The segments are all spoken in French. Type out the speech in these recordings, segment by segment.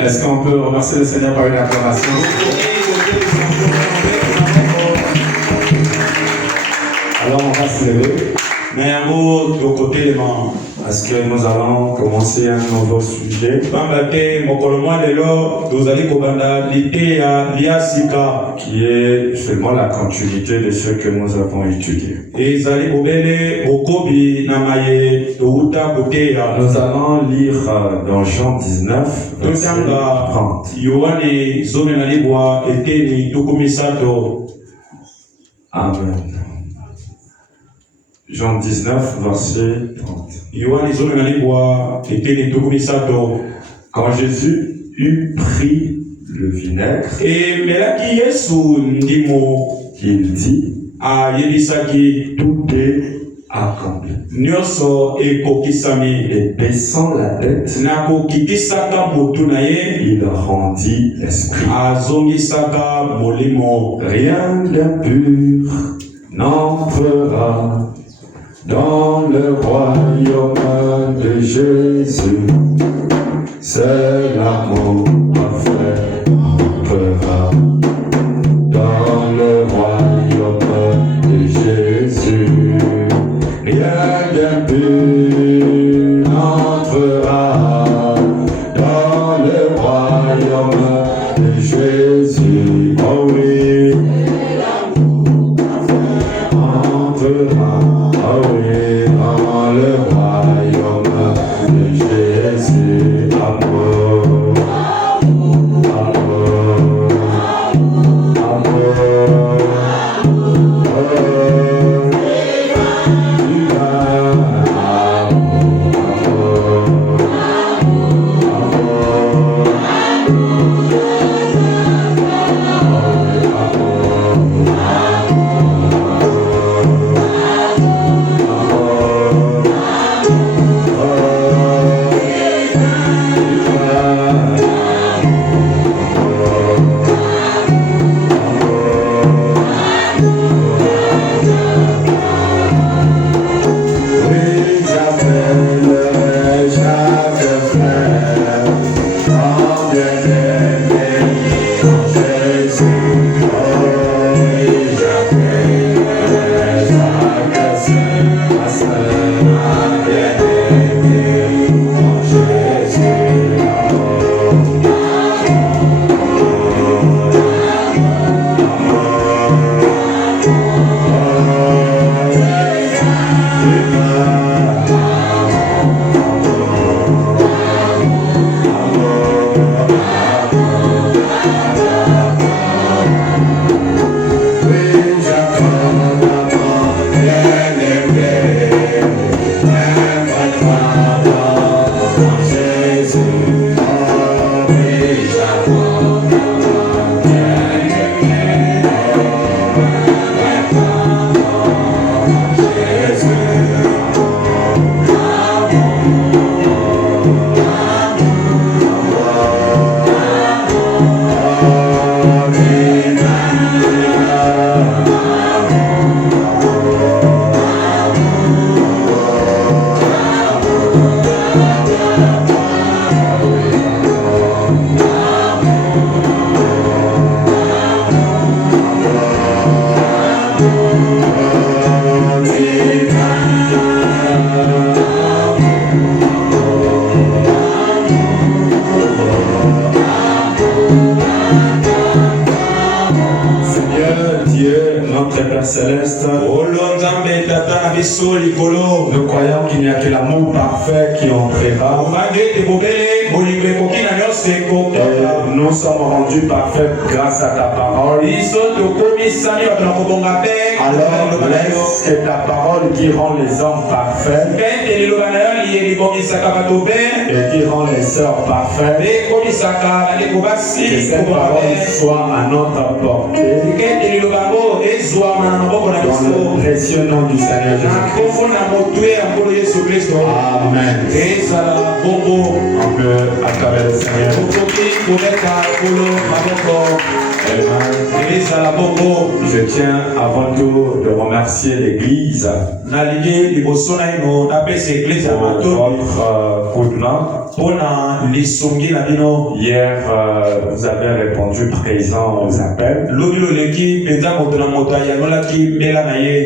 Est-ce qu'on peut remercier le Seigneur par une acclamation? Alors on va se lever. Parce que nous allons commencer un nouveau sujet qui est seulement la continuité de ce que nous avons étudié. Nous allons lire dans Jean 19, verset 30. Amen. Jean 19, verset 30. Quand Jésus eut pris le vinaigre, il dit, tout est accompli. Et baissant la tête, il rendit l'esprit. Rien d'impur n'entrera dans le royaume de Jésus. C'est l'amour parfait entrera dans le royaume de Jésus. Rien d'impur n'entrera dans le royaume de Jésus. Oh oui, entrera, oh oui, dans le royaume de Jésus. Amour, amour, amour, nous croyons qu'il n'y a que l'amour parfait qui entrera. Nous sommes rendus parfaits grâce à ta parole. Alors laisse que ta parole qui rend les hommes parfaits et qui rend les sœurs parfaites, que cette parole soit à notre portée dans le précieux nom du Seigneur Jésus-Christ. Amen. On peut acclamer le Seigneur. Je tiens avant tout de remercier l'Église pour votre coup de main. Hier, vous avez répondu présent aux appels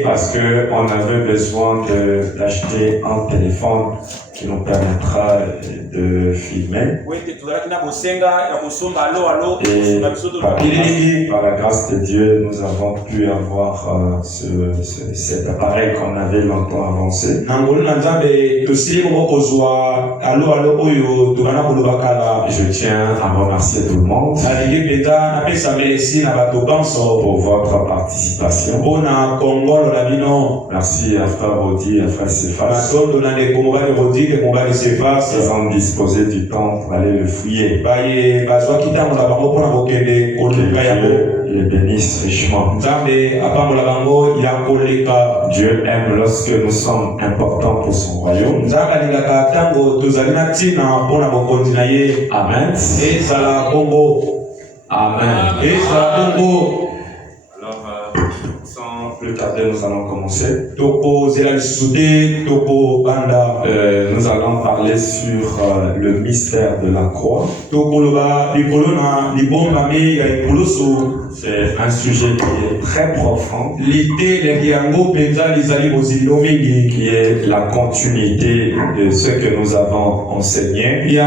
parce qu'on avait besoin d'acheter un téléphone qui nous permettra de filmer. Et par la grâce de Dieu, nous avons pu avoir cet appareil qu'on avait longtemps avancé. Je tiens à remercier tout le monde pour votre participation. Merci à frère Rodi et à frère Cephas. Ils ont disposé du temps pour aller le fouiller. Que Dieu les bénisse richement. Dieu aime lorsque nous sommes importants pour son royaume. Amen. Amen. Sans plus tarder, nous allons commencer. Nous allons parler sur le mystère de la croix. C'est un sujet qui est très profond, qui est la continuité de ce que nous avons enseigné. Et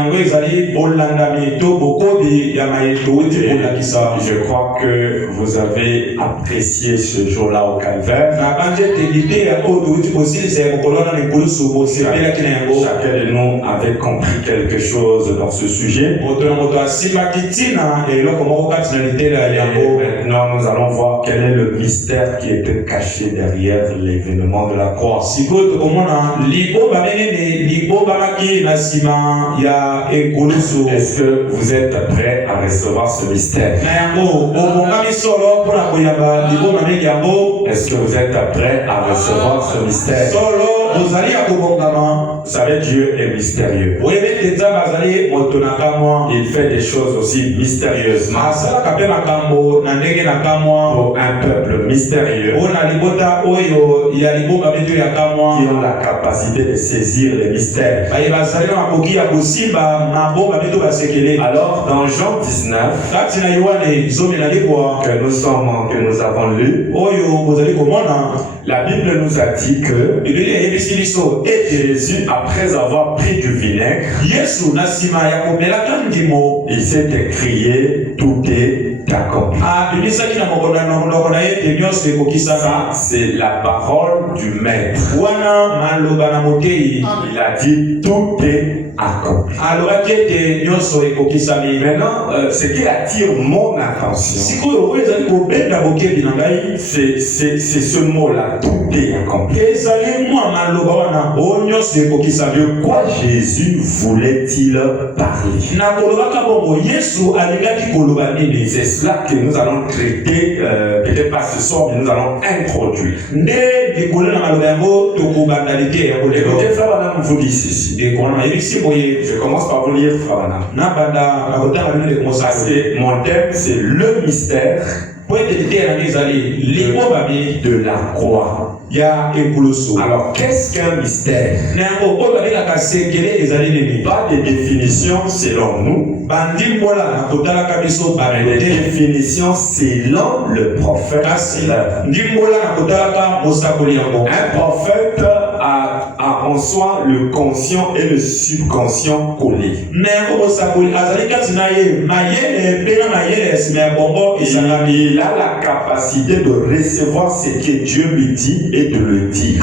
je crois que vous avez apprécié ce jour-là au Calvaire. Chacun de nous avait compris quelque chose dans ce sujet. Maintenant, nous allons voir quel est le mystère qui était caché derrière l'événement de la croix. Est-ce que vous êtes prêts à recevoir ce mystère? Est-ce que vous êtes prêts à recevoir ce mystère? Vous savez, Dieu est mystérieux. Il fait des choses aussi mystérieusement pour un peuple mystérieux qui ont la capacité de saisir les mystères. Alors, dans Jean 19, que nous avons lu, la Bible nous a dit que Jésus, après avoir pris du vinaigre, il s'est écrié « Tout est accompli ». Ça, c'est la parole du Maître. Il a dit « Tout est accompli ». Maintenant, ce qui attire mon attention, c'est ce mot-là, tout est accompli. De quoi Jésus voulait-il parler? C'est cela que nous allons traiter, peut-être pas ce soir, mais nous allons introduire. Écoutez, frère Madame vous dit ceci. Je commence par vous lire, frère Madame. Parce que mon thème, c'est le mystère de la croix. Alors, qu'est-ce qu'un mystère? Pas de définition selon nous, mais des définitions selon le prophète. Un prophète a en soi le conscient et le subconscient collés. Il a la capacité de recevoir ce que Dieu lui dit et de le dire.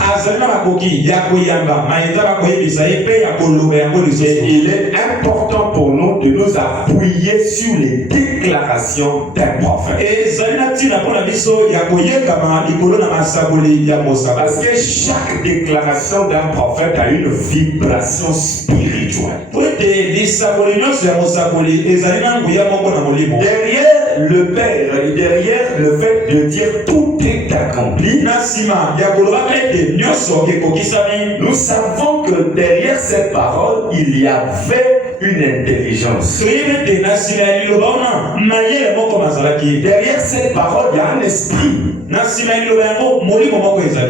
Et il est important pour nous de nous appuyer sur les déclarations d'un prophète. Parce que chaque déclaration d'un prophète a une vibration spirituelle. Derrière le Père et derrière le fait de dire tout est accompli, nous savons que derrière cette parole, il y avait une intelligence. Derrière cette parole, il y a un esprit.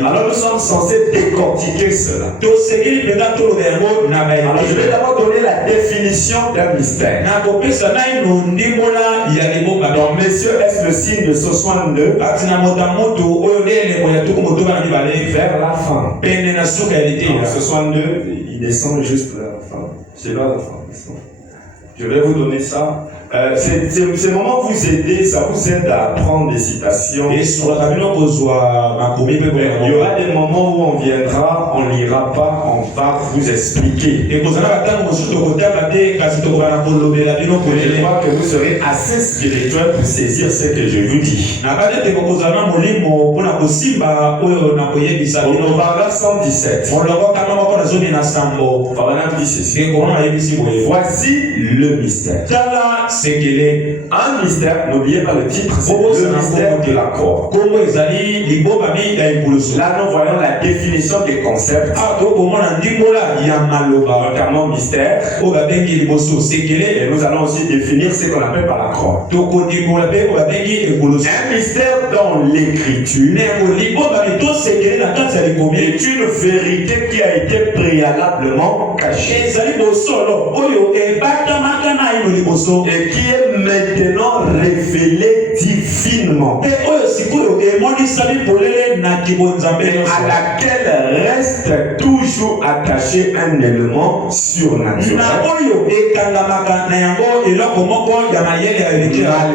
Alors nous sommes censés décortiquer cela. Alors je vais d'abord donner la définition d'un mystère. Donc messieurs, est-ce le signe de 62 vers la fin? Donc, 62, il descend juste vers la fin. C'est là la fin. Je vais vous donner ça. Ces moments vous aider, ça vous aide à apprendre des citations. Il y aura des moments où on viendra, on ne lira pas, on va vous expliquer. Et je crois que vous serez assez spirituel pour saisir ce que je vous dis. Au paragraphe 117, Paragraphe dit ceci. Voici le mystère. Un mystère, n'oubliez pas le titre, c'est le mystère de la croix. Là, nous voyons la définition des concepts, notamment mystère. Et nous allons aussi définir ce qu'on appelle par la croix. Un mystère dans l'écriture est une vérité qui a été préalablement cachée et qui est maintenant révélée divinement, et à laquelle reste toujours attaché un élément surnaturel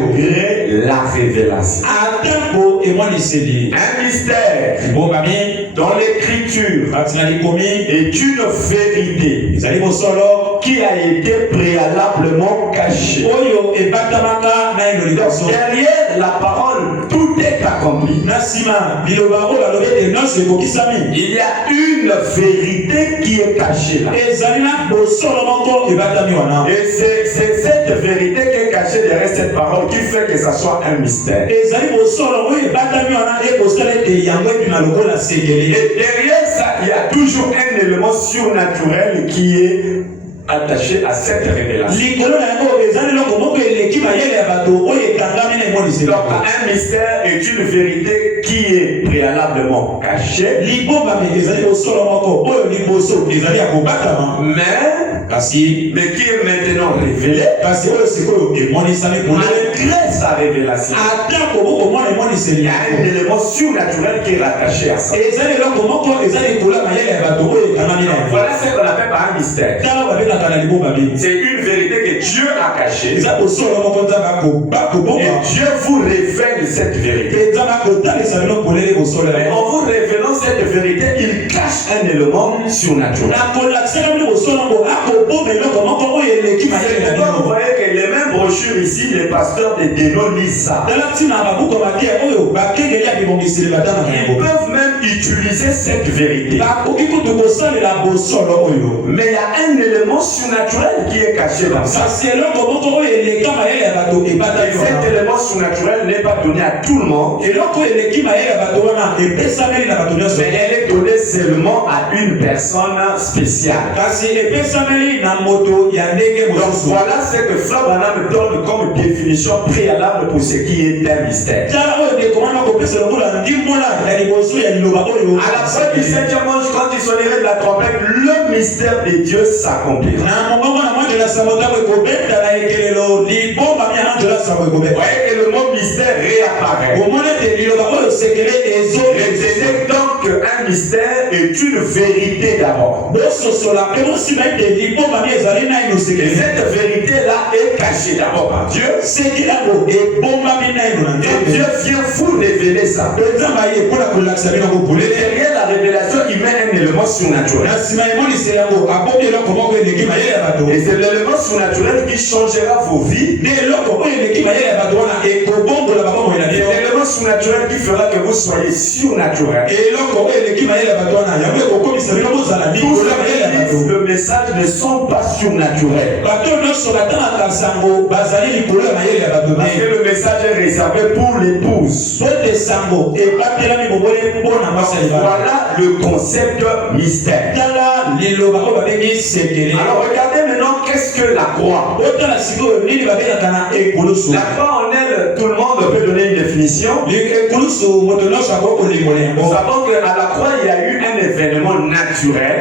malgré la révélation. Un mystère dans l'écriture est une vérité qui a été préalablement cachée. Derrière la parole, tout est accompli. Il y a une vérité qui est cachée là. Et c'est cette vérité qui est cachée derrière cette parole qui fait que ça soit un mystère. Et derrière ça, il y a toujours un élément surnaturel qui est attaché à cette révélation. Donc un mystère est une vérité qui est préalablement cachée, mais qui est maintenant révélée malgré sa révélation. Il y a un élément surnaturel qui est rattaché à ça. Voilà ce qu'on appelle par un mystère. C'est une vérité que Dieu a cachée. Et Dieu vous révèle cette vérité. Et en vous révélant cette vérité, il cache un élément surnaturel. Vous voyez que les mêmes brochures ici, les pasteurs de Déno lisent ça. Ils peuvent même utiliser cette vérité. Mais il y a un élément surnaturel qui est caché dans ça. Et cet élément surnaturel n'est pas donné à tout le monde. Mais elle est donnée seulement à une personne spéciale. Donc voilà ce que Frère Branham donne comme définition préalable pour ce qui est un mystère. À la fin du 7e ange, quand il sonnerait de la trompette, le mystère de Dieu s'accomplira. Vous voyez que le mot mystère réapparaît. Retenez donc qu'un mystère est une vérité d'abord. Et cette vérité-là est cachée d'abord par Dieu. Et Dieu vient vous révéler ça. Et derrière la révélation, il met un élément surnaturel. Et c'est l'élément surnaturel qui changera vos vies. C'est l'élément surnaturel qui fera que vous soyez surnaturel. Tous le message ne sont pas surnaturels. Parce que le message est réservé pour l'épouse. Voilà le concept mystère. Alors regardez maintenant qu'est-ce que la croix? La croix en elle, tout le monde peut donner une définition. Nous savons qu'à la croix, il y a eu un événement naturel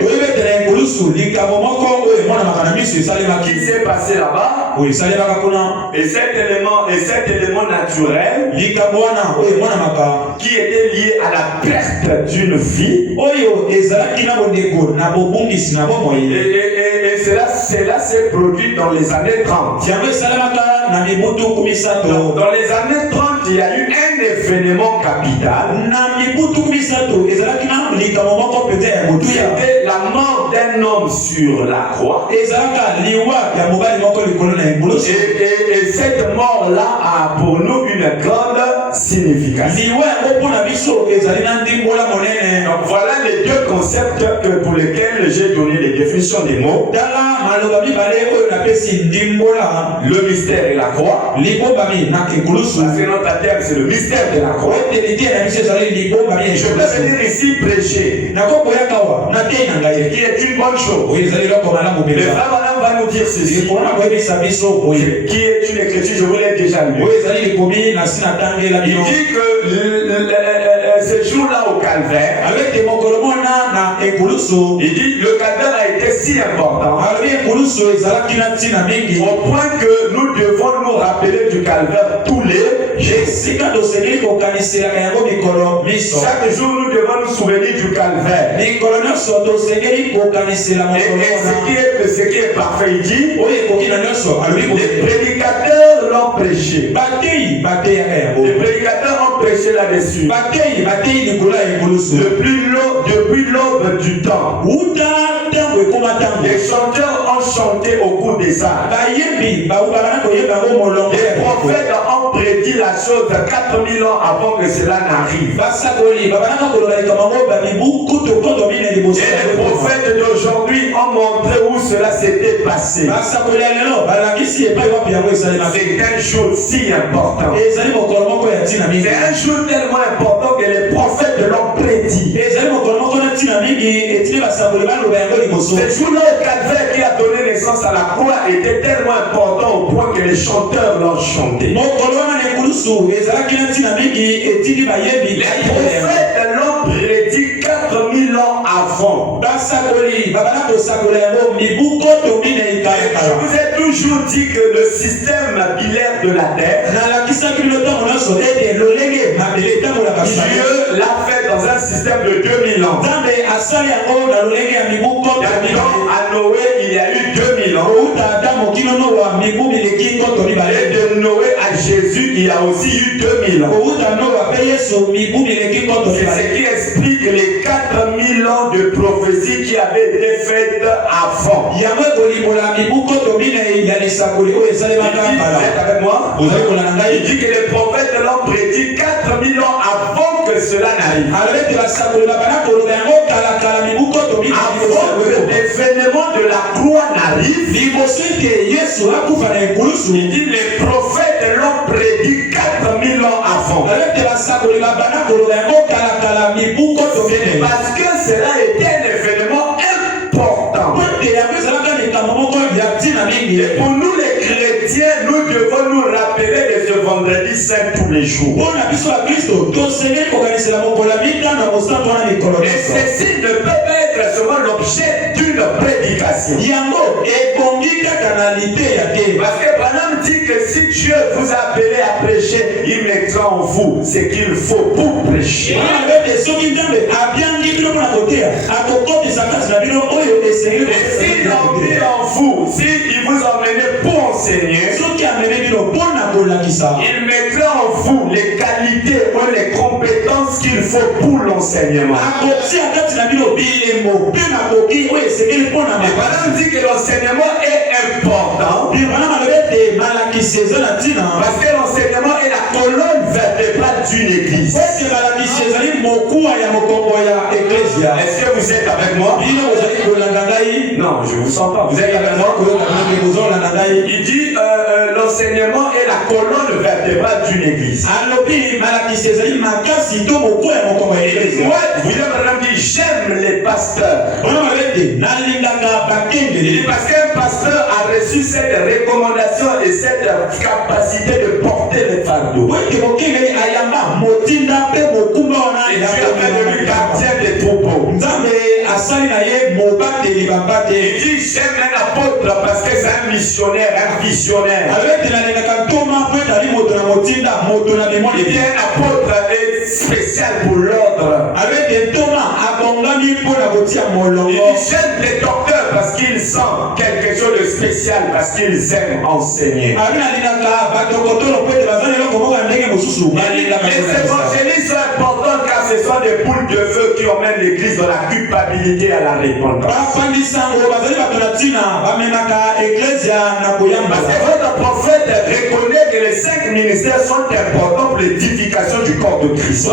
qui s'est passé là-bas. Et cet élément naturel qui était lié à la perte d'une vie. Et cela s'est produit dans les années 30. Dans les années 30, il y a eu un événement capital. C'était la mort d'un homme sur la croix. Et cette mort-là a pour nous une grande signification. Donc voilà les deux concepts pour lesquels j'ai donné les définitions des mots. Le mystère et la croix. Parce que notre terme c'est le mystère de la croix. Je peux venir ici prêcher, qui est une bonne chose. Le frère Madame va nous dire ceci, qui est une écriture, je vous l'ai déjà lu. Il dit que ce jour-là au calvaire, il dit le calvaire a été si important au point que nous devons nous rappeler du calvaire tous les chaque jour nous devons nous souvenir du calvaire. Et ce qui est parfait, il dit les prédicateurs l'ont prêché. Les prédicateurs ont prêché là-dessus. Depuis l'aube du temps, les chanteurs ont chanté au cours des âges. Les prophètes ont prédit la chose 4000 ans avant que cela n'arrive. Et les prophètes d'aujourd'hui ont montré où cela s'était passé. C'est un jour si important. C'est un jour tellement important que les prophètes l'ont prédit. Ce jour-là au calvaire qui a donné naissance à la croix était tellement important au point que les chanteurs l'ont chanté. Les prophètes l'ont prédit 4000 ans avant. Je vous ai toujours dit que le système bilaire de la terre, Dieu l'a fait dans un système de 2000 ans. À Noé, il y a eu 2000 ans. Et de Noé à Jésus, il y a aussi eu 2000 ans. C'est ce qui explique les 4000 ans de prophétie qui avaient été faites avant. Vous êtes avec moi? Il dit que les prophètes l'ont prédit 4000 ans avant que cela n'arrive. Avant que l'événement de la croix n'arrive, il dit les prophètes l'ont prédit 4000 ans avant. Parce que cela était un événement important. Et pour nous les chrétiens, nous devons nous rappeler de ce vendredi saint tous les jours. Et ceci ne peut pas être seulement l'objet d'une prédication. Parce que Branham dit que si Dieu vous a appelé à prêcher, il mettra en vous ce qu'il faut pour prêcher. Et s'il en dit en vous, s'il vous emmène pour enseigner, il mettra en vous les qualités ou les compétences qu'il faut pour l'enseignement. Branham dit que l'enseignement est important parce que l'enseignement est la colonne vertébrale d'une église. Est-ce que vous êtes avec moi? Non, je ne vous sens pas. Vous êtes avec moi? Il dit l'enseignement est la colonne vertébrale d'une église. Moi, William Branham dit, j'aime les pasteurs. Parce qu'un pasteur a reçu cette recommandation et cette capacité de porter les fardeaux. Et Dieu a fait de lui gardien des troupeaux. Il dit, j'aime un apôtre parce que c'est un missionnaire, un visionnaire. Il dit, un apôtre est spécial pour l'ordre. Il dit, j'aime les docteurs parce qu'ils sentent quelque chose de spécial, parce qu'ils aiment enseigner. Les évangélistes sont importants car ce sont des boules de feu qui emmènent l'église dans la culpabilité à la repentance. Parce que votre prophète reconnaît que les 5 ministères sont importants pour l'édification du corps de Christ.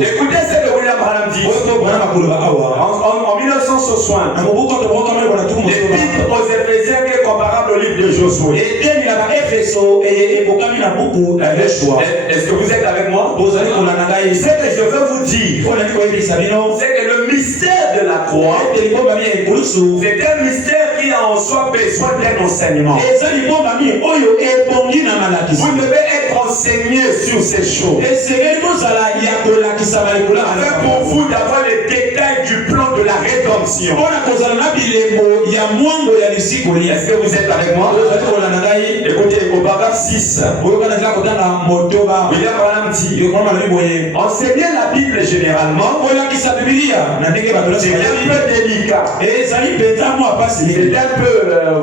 Écoutez ce que William Branham dit. En 1960, l'épître aux Éphésiens qui est comparable au livre de Josué. Est-ce que vous êtes avec moi? Ce que je veux vous dire, c'est que le mystère de la croix, c'est un mystère qui a en soi besoin d'un enseignement. Vous devez être enseigné sur ces choses. Afin pour vous d'avoir les détails du plan de la rédemption. Est-ce que vous êtes avec moi? Écoutez, au paragraphe 6, William Branham dit, enseigner la Bible généralement, c'est un peu délicat. C'est un peu,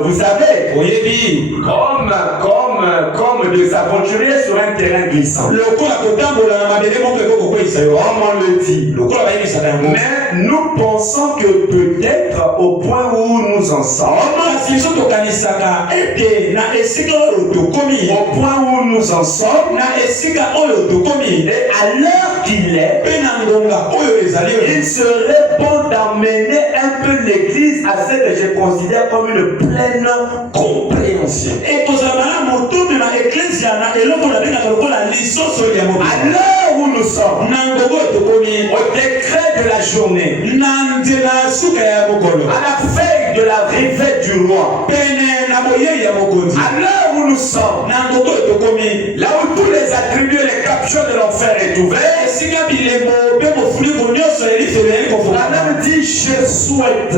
vous savez, comme de s'aventurer sur un terrain glissant. Comme on le dit. Mais nous pensons que peut-être au point où nous en sommes, et à l'heure qu'il est, il serait bon d'emmener un peu l'église à ce que je considère comme une pleine compréhension. À l'heure où nous sommes, au décret de la journée, à la veille de la réveille du roi, à l'heure où nous sommes, là où tous les attributs et les captures de l'enfer est ouvert, Branham dit je souhaite.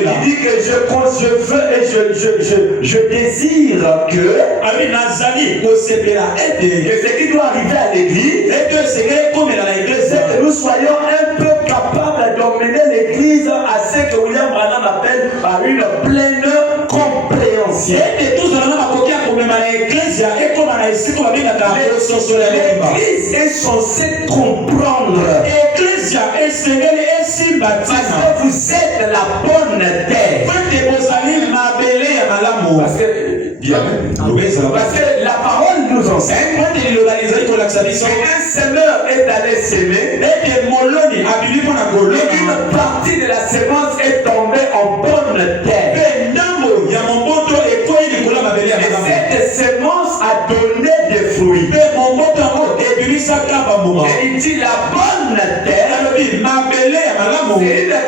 Il dit que je veux et je désire que ce qui doit arriver à l'église, c'est que nous soyons un peu capables d'emmener l'église à ce que William Branham appelle par une pleine compréhension. L'église est censée comprendre. Parce que vous êtes la bonne terre. Parce que la parole nous enseigne qu'un semeur est allé s'aimer et une partie de la semence est tombée en bonne terre. Et cette semence a donné des fruits. Et il dit la bonne terre, c'est une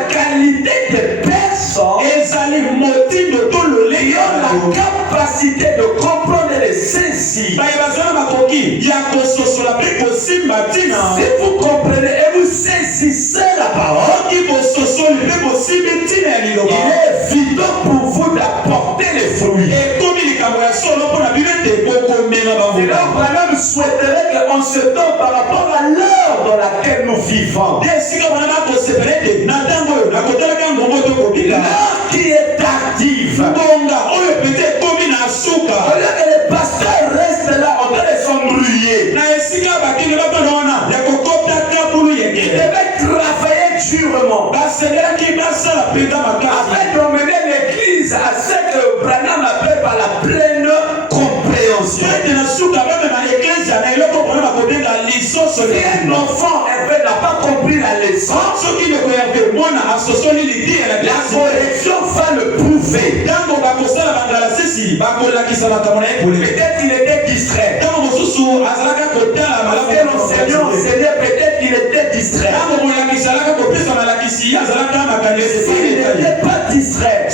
qualité de personne qui ont la capacité de comprendre les saisir. Si vous comprenez et vous saisissez la parole, il est évident pour vous d'apporter les fruits. Et là, Branham souhaiterait qu'en ce temps, par rapport à l'heure dans laquelle nous vivons, l'heure qui est tardive, les pasteurs restent là en train de s'embrouiller. Ils devaient travailler durement afin d'emmener l'église à ce que Branham appelle par la pleine compréhension. Si un enfant n'a pas compris la leçon, la Peut-être qu'il était distrait. Lorsque l'enseignant enseignait, peut-être qu'il était distrait. Mais s'il n'était pas distrait,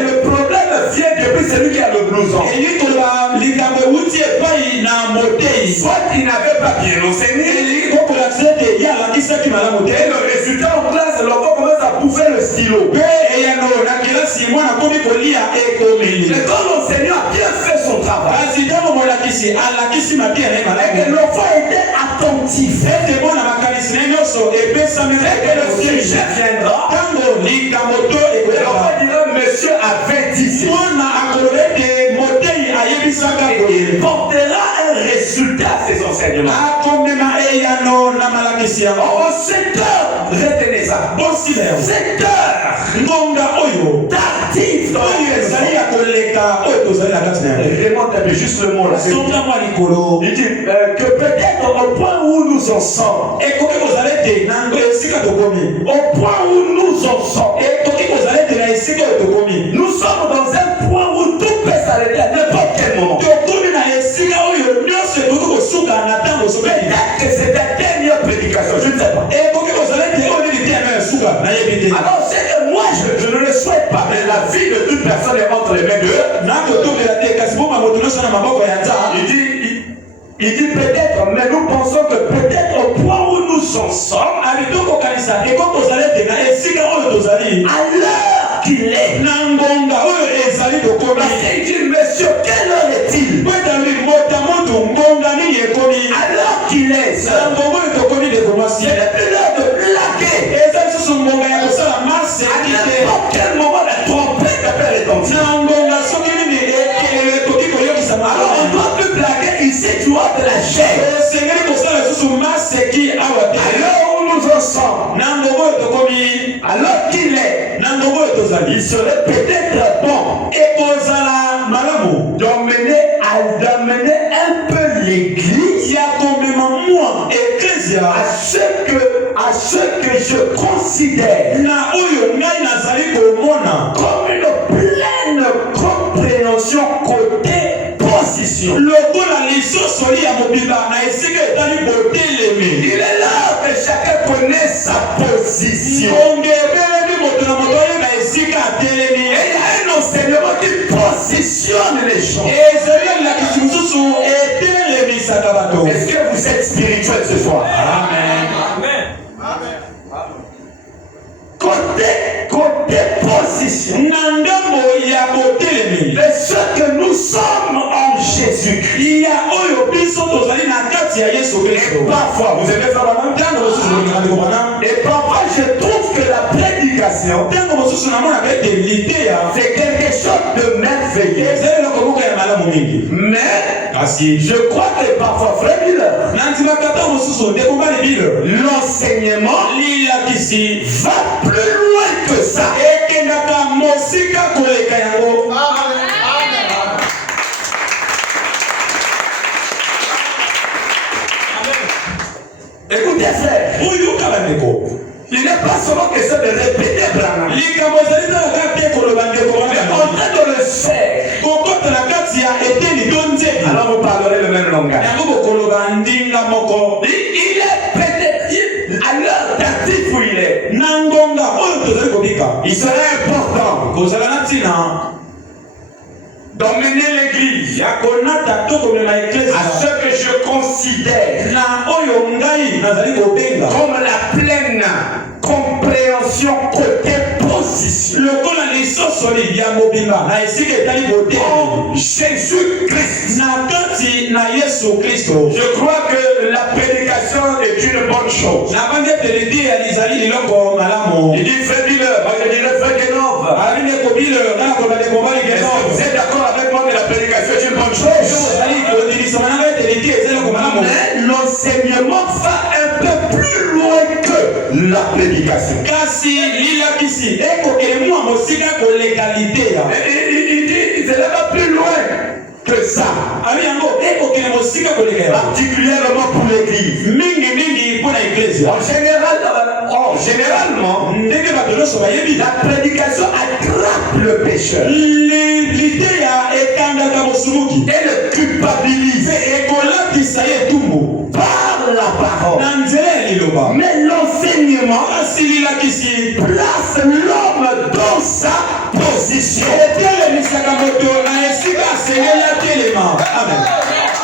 le problème vient depuis celui qui a le blouson. Soit il n'avait pas bien enseigné, et le résultat en classe, l'enfant commence à bouffer le stylo. Mais quand l'enseignant a bien fait son travail, et que l'enfant était attentif, et que le sujet viendra, l'enfant dira, monsieur avait dit il portera un résultat à ses enseignements. En 7 heures, retenez ça. 7 heures tardif. Remonte un peu juste le mot là. Il dit que peut-être au point où nous en sommes, au point où nous en sommes, nous sommes dans un point où tout peut s'arrêter à n'importe quel moment. Peut-être que c'est la dernière prédication, je ne sais pas. Alors c'est que moi je ne le souhaite pas, mais la vie de toute personne est entre les mains de il dit peut-être, mais nous pensons que peut-être au point où nous en sommes, à l'heure qu'il est, il dit, monsieur, quelle heure est-il? À l'heure qu'il est, c'est plus l'heure de blaguer. À n'importe quel moment, la trompette peut retentir. Alors on ne doit plus blaguer ici, tu vois de la chair. Alors où nous en sommes, alors qu'il est, il serait peut-être bon d'emmener un peu l'église à ce que je considère comme une pleine compréhension côté position. Il est là que chacun connaît sa position. Et il y a un enseignement qui positionne les gens. Est-ce que vous êtes spirituel ce soir? Amen. Côté position. Mais ce que nous sommes en Jésus-Christ. Et parfois, vous aimez ça maintenant? Et parfois, je trouve que la prédication, c'est quelque chose de merveilleux. Mais, je crois que parfois, frère Miller, l'enseignement va plus loin que ça. Écoutez, frère, il n'est pas seulement question de répéter Branham, mais en train de le faire. Alors vous parlerez le même langage. Il est peut-être à l'heure tardive où il est. Il serait important d'emmener l'église à ce que je considère comme la pleine compréhension côté position. Jésus-Christ. Je crois que la prédication est une bonne chose. Il dit frère Miller, moi je dirais frère Genov. Est-ce que vous êtes d'accord avec moi que la prédication est une bonne chose? Mais l'enseignement va un peu plus loin que la prédication. Il dit, ça va plus loin que ça. Particulièrement pour l'église. Généralement, la prédication attrape le pécheur. et le culpabilise par la parole. Mais l'enseignement place l'homme dans sa position.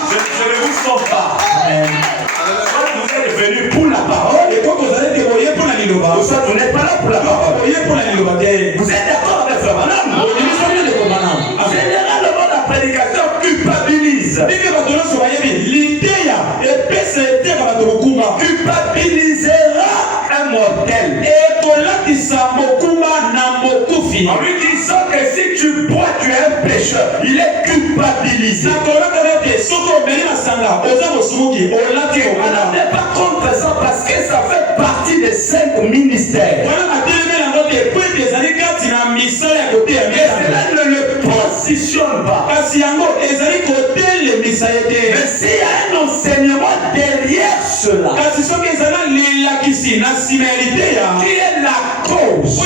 Je ne vous sens pas. Soit vous êtes venu pour la parole, ou soit vous n'êtes pas là pour la parole. Vous êtes d'accord avec Frère Branham? Généralement, la prédication culpabilise. Culpabilisera un mortel. En lui disant que si tu bois, tu es un pécheur. Il est culpabilisé. On n'est pas contre ça parce que ça fait partie des 5 ministères. Mais cela ne le positionne pas. Mais s'il y a un enseignement derrière cela, qui est la cause